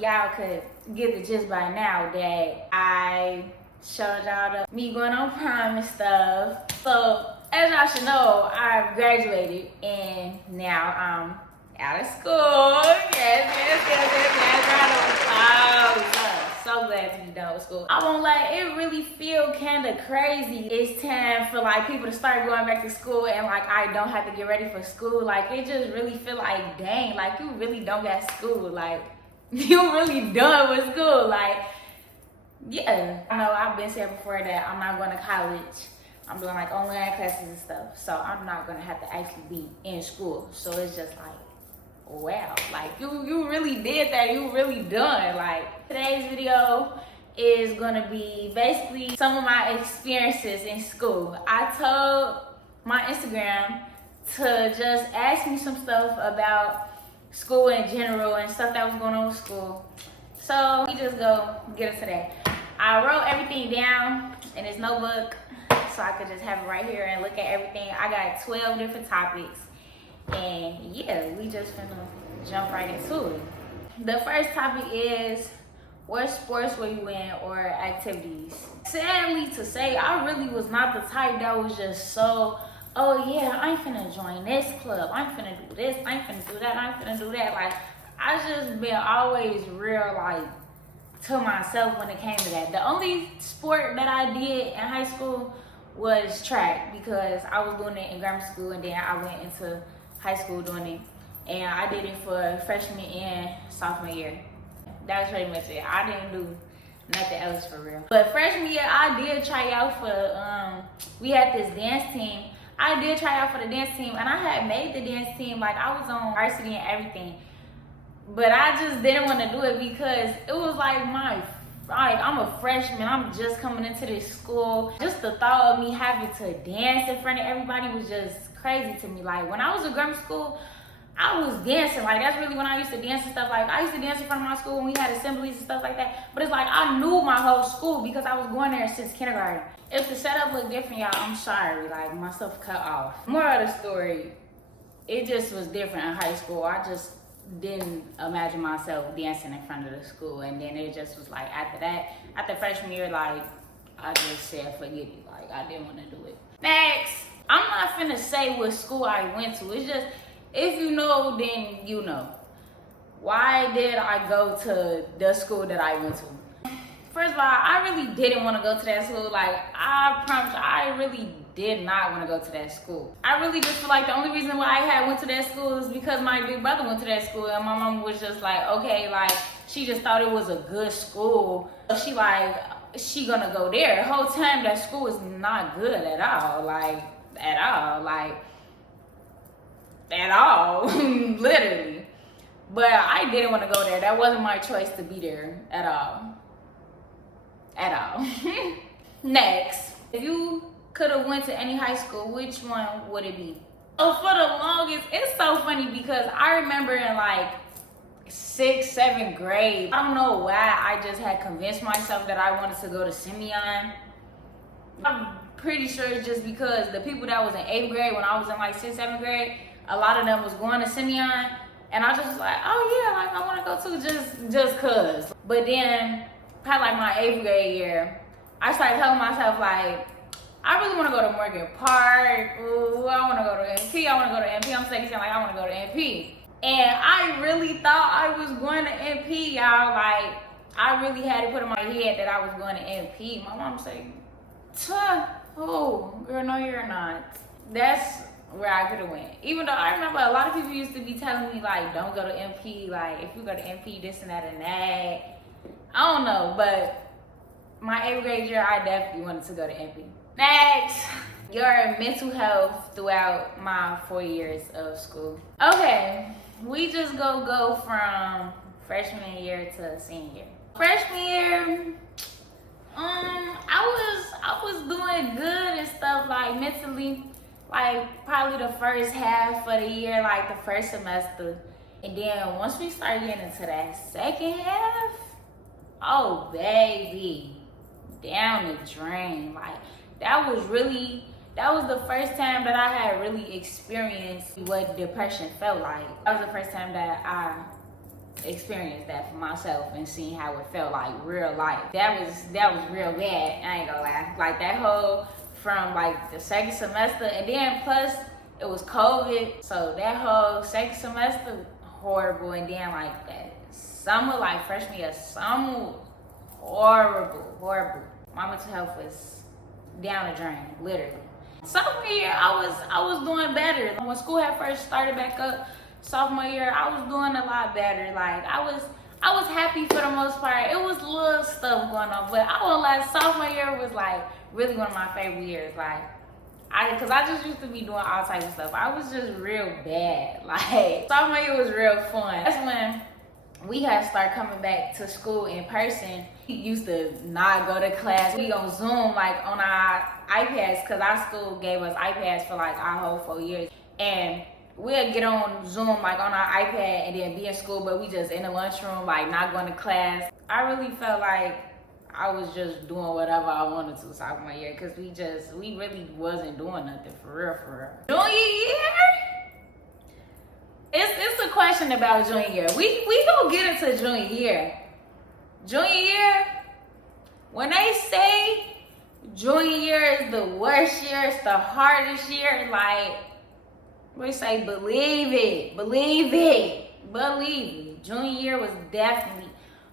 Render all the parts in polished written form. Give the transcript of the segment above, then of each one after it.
Y'all could get the gist by now that I showed y'all me going on prom and stuff. So as y'all should know, I've graduated and now I'm out of school. Yes. Round of applause. So glad to be done with school. I won't lie, it really feel kind of crazy. It's time for like people to start going back to school and like I don't have to get ready for school. Like it just really feel like, dang, like you really don't got school. Like you really done with school. Like, yeah. I know I've been saying before that I'm not going to college. I'm doing like online classes and stuff. So I'm not going to have to actually be in school. So it's just like, wow, like you really did that. You really done. Like today's video is gonna be basically some of my experiences in school. I told my Instagram to just ask me some stuff about school in general and stuff that was going on with school. So we just go get into that. I wrote everything down in this notebook so I could just have it right here and look at everything. I got 12 different topics. And yeah, we just finna jump right into it. The first topic is, what sports were you in or activities? Sadly to say, I really was not the type that was just so, oh yeah, I'm finna join this club, I'm finna do this, I'm finna do that, I'm finna do that. Like, I just been always real like to myself when it came to that. The only sport that I did in high school was track because I was doing it in grammar school and then I went into high school doing it, and I did it for freshman and sophomore year. That was pretty much it. I didn't do nothing else for real. But freshman year, I did try out for, we had this dance team. I did try out for the dance team, and I had made the dance team. Like, I was on varsity and everything. But I just didn't want to do it because it was like I'm a freshman, I'm just coming into this school. Just the thought of me having to dance in front of everybody was just crazy to me. Like when I was in grammar school, I was dancing. Like that's really when I used to dance and stuff. Like I used to dance in front of my school when we had assemblies and stuff like that. But it's like I knew my whole school because I was going there since kindergarten. If the setup looked different, y'all, I'm sorry. Like my stuff cut off. Moral of the story, it just was different in high school. I just didn't imagine myself dancing in front of the school, and then it just was like after freshman year, like I just said forget it. Like I didn't want to do it. Next, I'm not finna say what school I went to. It's just if you know, then you know. Why did I go to the school that I went to? First of all, I really didn't want to go to that school. Like I promise, I really did not want to go to that school. I really just feel like the only reason why I had went to that school is because my big brother went to that school, and my mom was just like, okay, like she just thought it was a good school. She gonna go there. The whole time that school is not good at all. Like at all, literally. But I didn't want to go there. That wasn't my choice to be there at all. Next, if you could have went to any high school, which one would it be? So for the longest, it's so funny because I remember in like 6th, 7th grade, I don't know why I just had convinced myself that I wanted to go to Simeon. I'm pretty sure it's just because the people that was in 8th grade when I was in like 6th, 7th grade, a lot of them was going to Simeon, and I just was like, oh yeah, like I want to go too, just cause. But then probably like my 8th grade year, I started telling myself like, I really want to go to Morgan Park. Ooh, I want to go to MP. I want to go to MP. I'm saying like I want to go to MP. And I really thought I was going to MP, y'all. Like, I really had it put in my head that I was going to MP. My mom said, oh, girl, no, you're not. That's where I could have went. Even though I remember a lot of people used to be telling me, like, don't go to MP. Like, if you go to MP, this and that and that. I don't know, but my 8th grade year, I definitely wanted to go to MP. Next, your mental health throughout my 4 years of school. Okay, we just go from freshman year to senior year. Freshman year, I was doing good and stuff, like mentally, like probably the first half of the year, like the first semester. And then once we started getting into that second half, oh baby, down the drain. Like that was the first time that I had really experienced what depression felt like. That was the first time that I experienced that for myself and seen how it felt like real life. That was real bad. I ain't gonna lie. Like that whole from like the second semester, and then plus it was COVID, so that whole second semester horrible, and then like that summer, like freshman year, summer was horrible. My mental health was down the drain, literally. Sophomore year, I was doing better. When school had first started back up, sophomore year, I was doing a lot better. Like I was happy for the most part. It was little stuff going on, but I won't lie, sophomore year was like really one of my favorite years. Like cause I just used to be doing all types of stuff. I was just real bad. Like sophomore year was real fun. That's when we had to start coming back to school in person. We used to not go to class. We on Zoom like on our iPads, cause our school gave us iPads for like our whole 4 years. And we'll get on Zoom like on our iPad and then be in school, but we just in the lunchroom, like not going to class. I really felt like I was just doing whatever I wanted to sophomore year, cause we really wasn't doing nothing for real. Junior year? It's a question about junior year. We gonna get into junior year. Junior year, when they say junior year is the worst year, it's the hardest year, like we say believe it. Junior year was definitely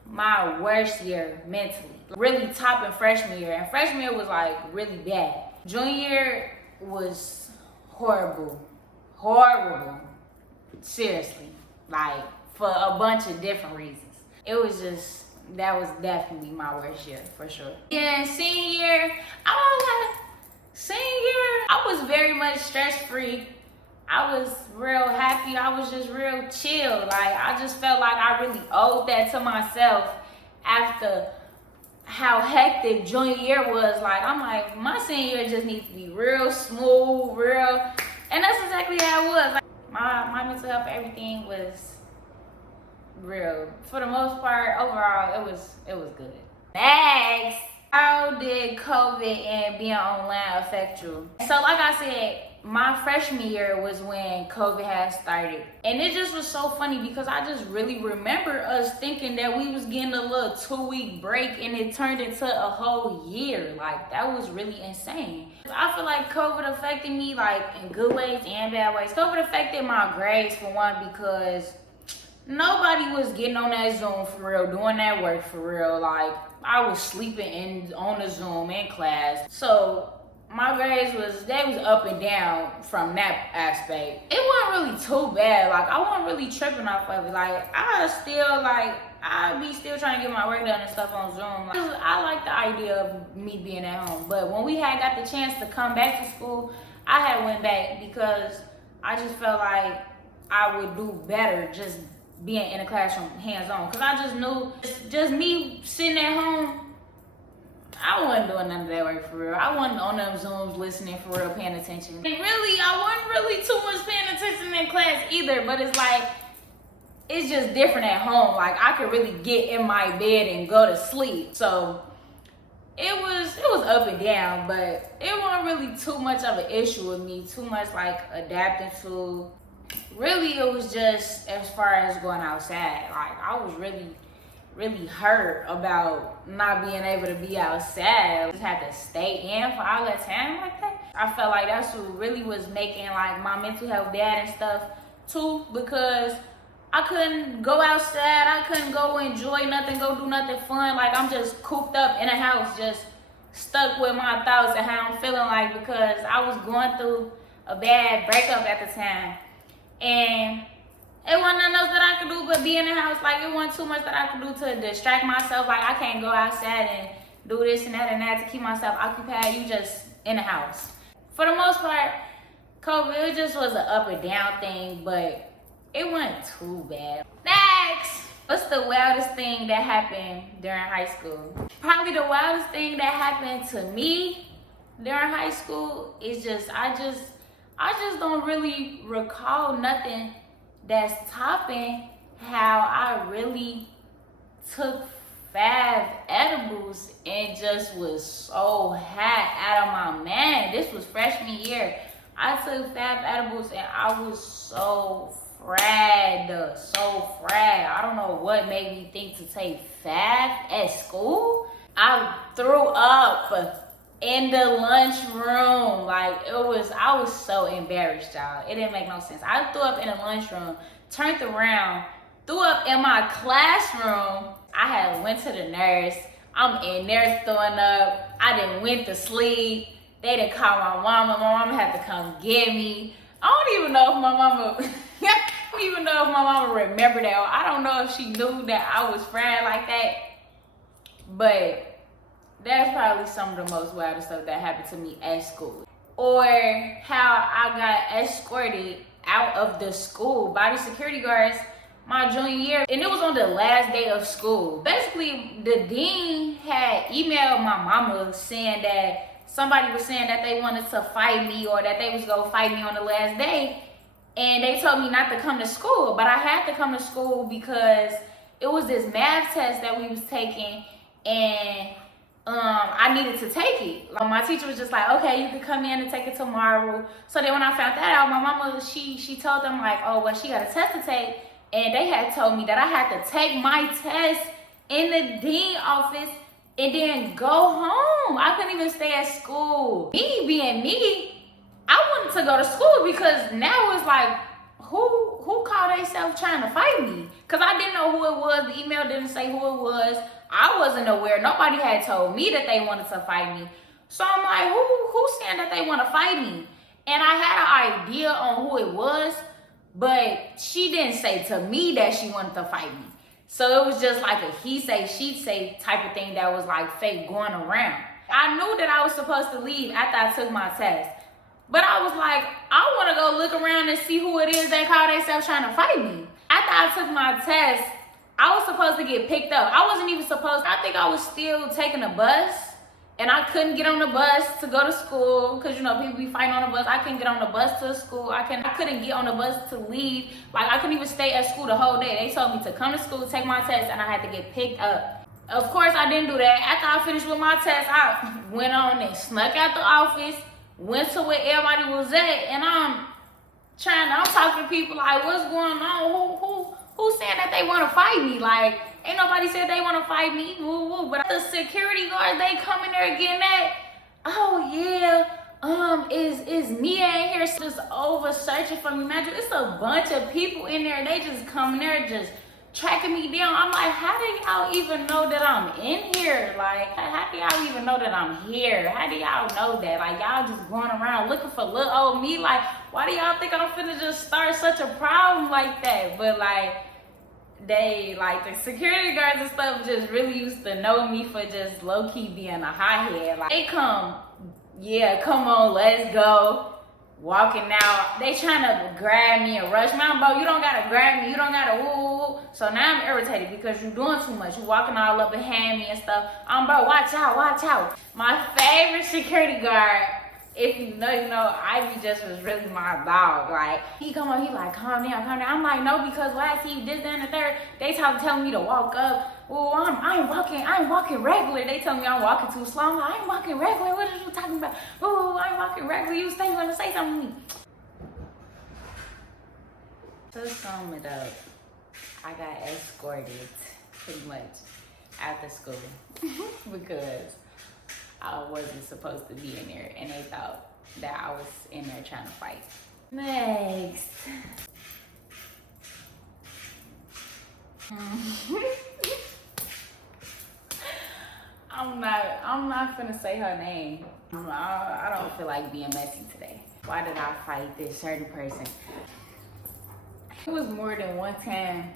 my worst year mentally. Really topping freshman year, and freshman year was like really bad. Junior year was horrible. Seriously, like for a bunch of different reasons. That was definitely my worst year for sure. Yeah, senior year, I was very much stress-free. I was real happy. I was just real chill. Like I just felt like I really owed that to myself after how hectic junior year was. Like I'm like, my senior year just needs to be real smooth, and that's exactly how it was. Like, my mental health, everything was real. For the most part, overall, it was good. Next, how did COVID and being online affect you? So like I said, my freshman year was when COVID had started. And it just was so funny because I just really remember us thinking that we was getting a little 2-week break, and it turned into a whole year. Like that was really insane. I feel like COVID affected me like in good ways and bad ways. COVID affected my grades for one, because nobody was getting on that Zoom for real, doing that work for real. Like I was sleeping on the Zoom in class. So my grades was up and down from that aspect. It wasn't really too bad. Like I wasn't really tripping off of it. Like I'd be still trying to get my work done and stuff on Zoom. Like, I like the idea of me being at home. But when we had got the chance to come back to school, I had went back because I just felt like I would do better just being in the classroom hands-on. Because I just knew just me sitting at home, I wasn't doing none of that work for real. I wasn't on them Zooms listening for real, paying attention. And really, I wasn't really too much paying attention in class either, but it's like, it's just different at home. Like I could really get in my bed and go to sleep. So it was up and down, but it wasn't really too much of an issue with me, too much like adapting to. Really, it was just as far as going outside. Like I was really hurt about not being able to be outside. I just had to stay in for all that time like that. I felt like that's what really was making like my mental health bad and stuff too, because I couldn't go outside. I couldn't go enjoy nothing, go do nothing fun. Like I'm just cooped up in a house, just stuck with my thoughts and how I'm feeling like, because I was going through a bad breakup at the time. And it wasn't nothing else that I could do but be in the house. Like it wasn't too much that I could do to distract myself. Like I can't go outside and do this and that to keep myself occupied. You just in the house. For the most part, COVID, it just was an up and down thing, but it wasn't too bad. Next, what's the wildest thing that happened during high school? Probably the wildest thing that happened to me during high school is I just don't really recall nothing that's topping how I really took 5 edibles and just was so high out of my mind. This was freshman year. I took 5 edibles and I was so frad, so frad. I don't know what made me think to take FAF at school. I threw up in the lunchroom. Like, I was so embarrassed, y'all. It didn't make no sense. I threw up in the lunchroom, turned around, threw up in my classroom. I had went to the nurse. I'm in there throwing up. I didn't went to sleep. They didn't call my mama. My mama had to come get me. I don't even know if my mama, remembered that. I don't know if she knew that I was friend like that. But that's probably some of the most wild stuff that happened to me at school. Or how I got escorted out of the school by the security guards my junior year, and it was on the last day of school. Basically, the dean had emailed my mama saying that somebody was saying that they wanted to fight me or that they was gonna fight me on the last day, and they told me not to come to school, but I had to come to school because it was this math test that we was taking, and I needed to take it. Like, my teacher was just like, okay, you can come in and take it tomorrow. So then when I found that out, my mama, she told them like, oh, well, she got a test to take. And they had told me that I had to take my test in the dean office and then go home. I couldn't even stay at school. Me being me, I wanted to go to school because now it's like, who called themselves trying to fight me? Because I didn't know who it was. The email didn't say who it was. I wasn't aware. Nobody had told me that they wanted to fight me. So I'm like, who's saying that they want to fight me? And I had an idea on who it was, but she didn't say to me that she wanted to fight me. So it was just like a he say, she say type of thing that was like fake going around. I knew that I was supposed to leave after I took my test. But I was like, I want to go look around and see who it is that call themselves trying to fight me. After I took my test, I was supposed to get picked up. I wasn't even supposed to. I think I was still taking a bus. And I couldn't get on the bus to go to school because, you know, people be fighting on the bus. I couldn't get on the bus to school. I couldn't get on the bus to leave. Like, I couldn't even stay at school the whole day. They told me to come to school, take my test, and I had to get picked up. Of course, I didn't do that. After I finished with my test, I went on and snuck out the office, went to where everybody was at, and I'm talking to people like, what's going on? Who's saying that they want to fight me? Like, ain't nobody said they want to fight me. Woo, woo. But the security guards, they come in there getting that. Oh yeah, is Mia in here just over searching for me? Imagine it's a bunch of people in there. They just come in there just tracking me down. I'm like, how do y'all even know that I'm in here? Like, how do y'all even know that I'm here? How do y'all know that? Like, y'all just going around looking for little old me. Like, why do y'all think I'm finna just start such a problem like that? But like, they, like, the security guards and stuff just really used to know me for just low-key being a hothead. Like, they come, yeah, come on, let's go. Walking out, they trying to grab me and rush me. Bro, you don't gotta grab me, you don't gotta woo. So now I'm irritated because you're doing too much. You're walking all up behind me and stuff. Bro, watch out, watch out. My favorite security guard, if you know, Ivy just was really my dog. Like, he come up, he like, calm down, calm down. I'm like, no, because last he this, that, and the third, they telling me to walk up. Well, I ain't walking regular. They tell me I'm walking too slow. I'm like, I ain't walking regular. What are you talking about? Oh, I ain't walking regular. You say you want to say something to me. To sum it up, I got escorted pretty much after school because I wasn't supposed to be in there, and they thought that I was in there trying to fight. Next. I'm not finna say her name. I don't feel like being messy today. Why did I fight this certain person? It was more than one time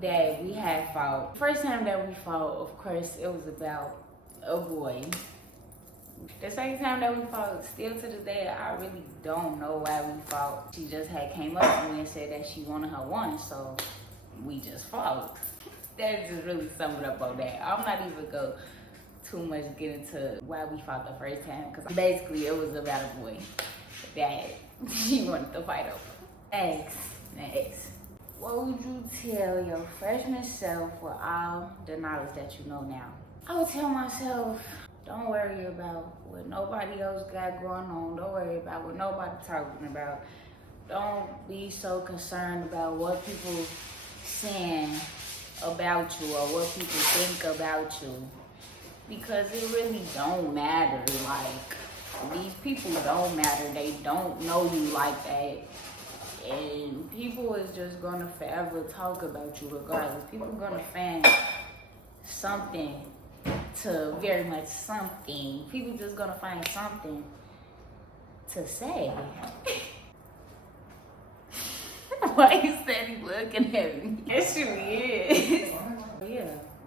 that we had fought. First time that we fought, of course, it was about a boy. The second time that we fought, still to this day, I really don't know why we fought. She just had came up to me and said that she wanted her one, so we just fought. That just really summed it up on that. I'm not even go too much get into why we fought the first time, because basically it was about a boy that she wanted to fight over. Next. What would you tell your freshman self with all the knowledge that you know now? I would tell myself, don't worry about what nobody else got going on. Don't worry about what nobody's talking about. don't be so concerned about what people saying about you or what people think about you, because it really don't matter. Like, these people don't matter. They don't know you like that. And people is just gonna forever talk about you regardless. People gonna find something to very much something. People just gonna find something to say. Why you steady looking at me? Yes, you is. Yeah,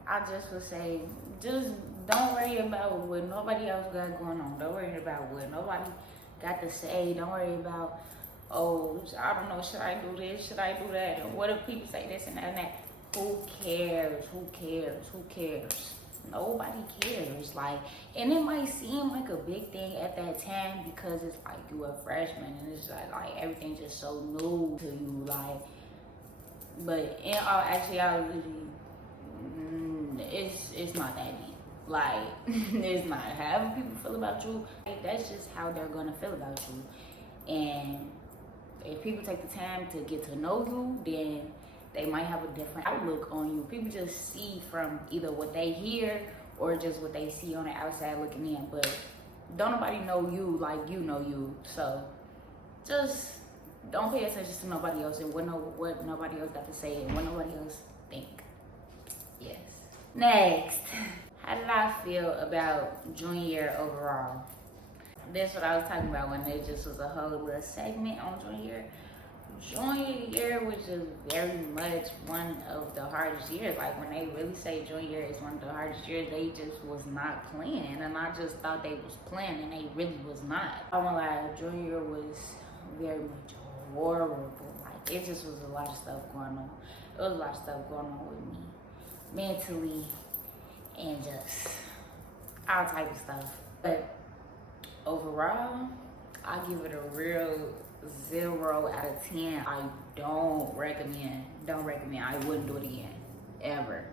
I just would say, just don't worry about what nobody else got going on. Don't worry about what nobody got to say. Don't worry about, oh, I don't know, should I do this? Should I do that? And what if people say this and that and that? Who cares? Who cares? Who cares? Nobody cares. Like, and it might seem like a big thing at that time because it's like you a freshman and it's like everything's just so new to you. Like, but in all actuality, it's not that deep. Like, it's not. However people feel about you, like, that's just how they're gonna feel about you. And if people take the time to get to know you, then they might have a different outlook on you. People just see from either what they hear or just what they see on the outside looking in. But don't nobody know you like you know you. So just don't pay attention to nobody else and what nobody else got to say and what nobody else think. Yes. Next, how did I feel about junior year overall? That's what I was talking about when it just was a whole little segment on junior year. Junior year was just very much one of the hardest years. Like, when they really say junior year is one of the hardest years, they just was not playing. And I just thought they was playing and they really was not. I'm gonna lie, junior year was very much horrible. Like, it just was a lot of stuff going on. There was a lot of stuff going on with me mentally and just all type of stuff. But overall, I give it a real 0 out of 10. I don't recommend. I wouldn't do it again, ever.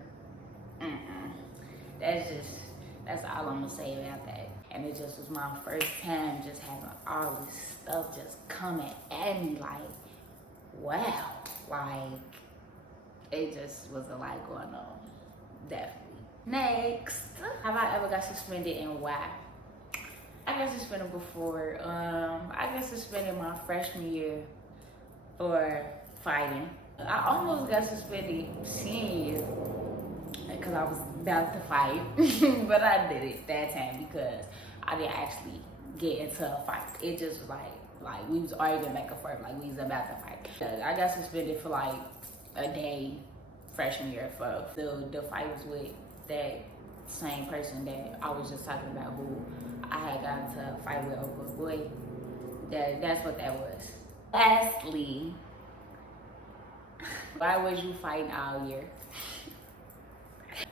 That's all I'm gonna say about that. And it just was my first time just having all this stuff just coming at me like, wow. Like, it just was a lot going on, definitely. Next, have I ever got suspended and why? I got suspended before. I got suspended my freshman year for fighting. I almost got suspended senior year because I was about to fight, but I did it that time because I didn't actually get into a fight. It just was like we was arguing back and forth, like we was about to fight. I got suspended for like a day freshman year for the fight was with that same person that I was just talking about, who I had gotten to a fight with over a boy. That's what that was. Lastly, why was you fighting all year?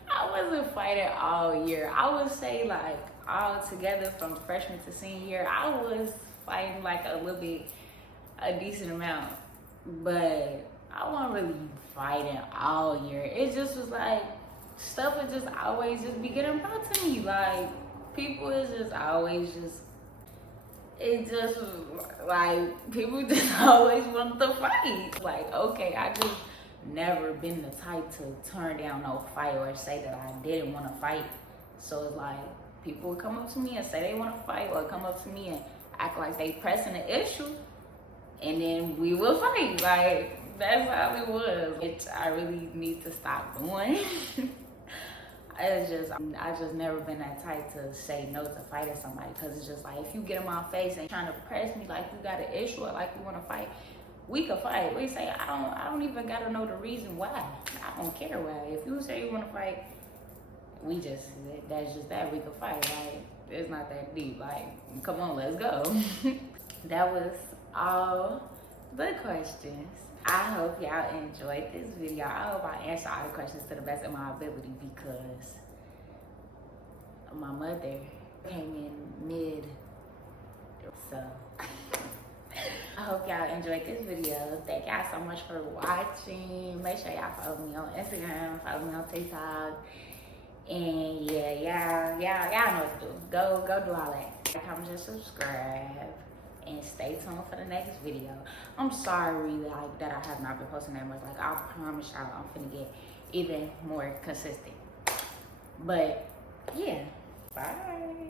I wasn't fighting all year. I would say like all together from freshman to senior year, I was fighting like a decent amount. But I wasn't really fighting all year. It just was like, stuff would just always just be getting brought to me. Like, people is just always just, it just was like, people just always wanted to fight. Like, okay, I just never been the type to turn down no fight or say that I didn't want to fight. So it's like, people would come up to me and say they want to fight, or come up to me and act like they pressing the issue, and then we will fight. Like, that's how it was, which I really need to stop doing. I just never been that type to say no to fighting somebody, because it's just like, if you get in my face and trying to press me like you got an issue or like you want to fight, we could fight. We say, I don't even gotta know the reason why. I don't care why. If you say you want to fight, that's just that. We could fight. Like, it's not that deep. Like, come on, let's go. That was all the questions. I hope y'all enjoyed this video. I hope I answered all the questions to the best of my ability, because my mother came in mid. So I hope y'all enjoyed this video. Thank y'all so much for watching. Make sure y'all follow me on Instagram, follow me on TikTok. And yeah, y'all know what to do. Go do all that. Like, comment, and subscribe. and stay tuned for the next video. I'm sorry like that I have not been posting that much. Like I promise y'all I'm finna get even more consistent. But yeah, bye.